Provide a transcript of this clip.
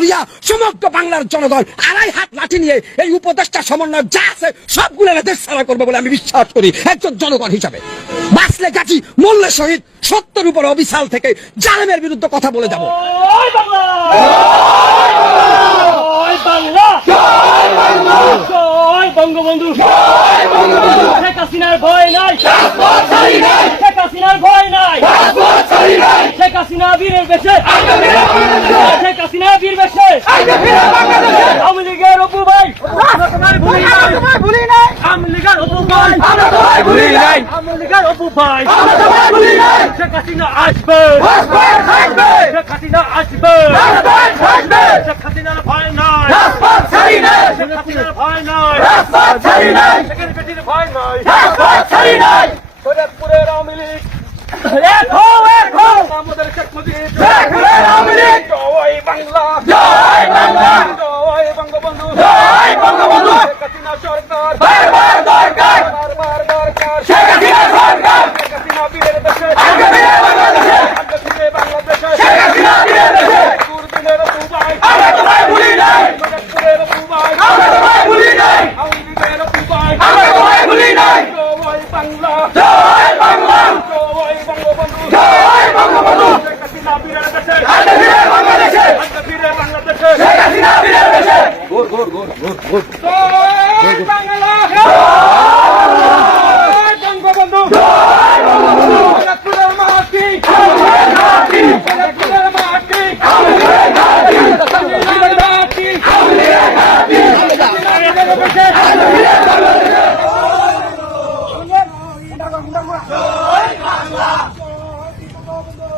Victoria সমগ্র বাংলার জনগণ আড়াই হাত লাঠি নিয়ে এই উপদেষ্টা সমন্বয় যা আছে সবগুলো দেশ ছাড়া করবে বলে আমি বিশ্বাস করি, একজন জনগণ হিসাবে। বাঁচলে গাছি মূল্যের সহিত সত্যের উপর অবিশাল থেকে জালেমের বিরুদ্ধে কথা বলে যাব। বঙ্গবন্ধু। শেখ হাসিনার ভয় নাই। শেখ হাসিনার ভয় নাই। শেখ হাসিনা বীরের বীর আওয়ামী লীগের অপু ভাই। ভুলি নাই। আওয়ামী লীগের অপু ভাই। ভুলি নাই। আওয়ামী লীগের অপু ভাই। শেখ হাসিনা আসবে। শেখ হাসিনা আসবে। শেখ হাসিনার ভয় নাই। শেখ ভয় নাই। ভয় নাই। হও আমাদের শেখ মুজিব শরীয়তপুরের আওয়ামী লীগ জয় বাংলা জয় বাংলা জয় বঙ্গবন্ধু জয় বঙ্গবন্ধু শেখ হাসিনা সরকার বারবার দরকার বারবার দরকার শেখ হাসিনা সরকার শেখ হাসিনা বীরের দেশে আগে বীরের বাংলাদেশে আগে ফিরে বাংলাদেশে শেখ হাসিনা বীরের দেশে দুর্দিনের দুবাই আমরা তোমায় ভুলি নাই শরীয়তপুরের দুবাই আমরা তোমায় ভুলি নাই আওয়ামী লীগের দুবাই আমরা তোমায় ভুলি নাই জয় বাংলা জয় বাংলা! জয় বঙ্গবন্ধু জয় বঙ্গবন্ধু শেখ হাসিনা বীরের দেশে বাংলাদেশে ফিরে বাংলাদেশে শেখ হাসিনা বীরের দেশে ঘুর। ঘুর ঘুর ঘুর ঘুর। জয় বাংলা!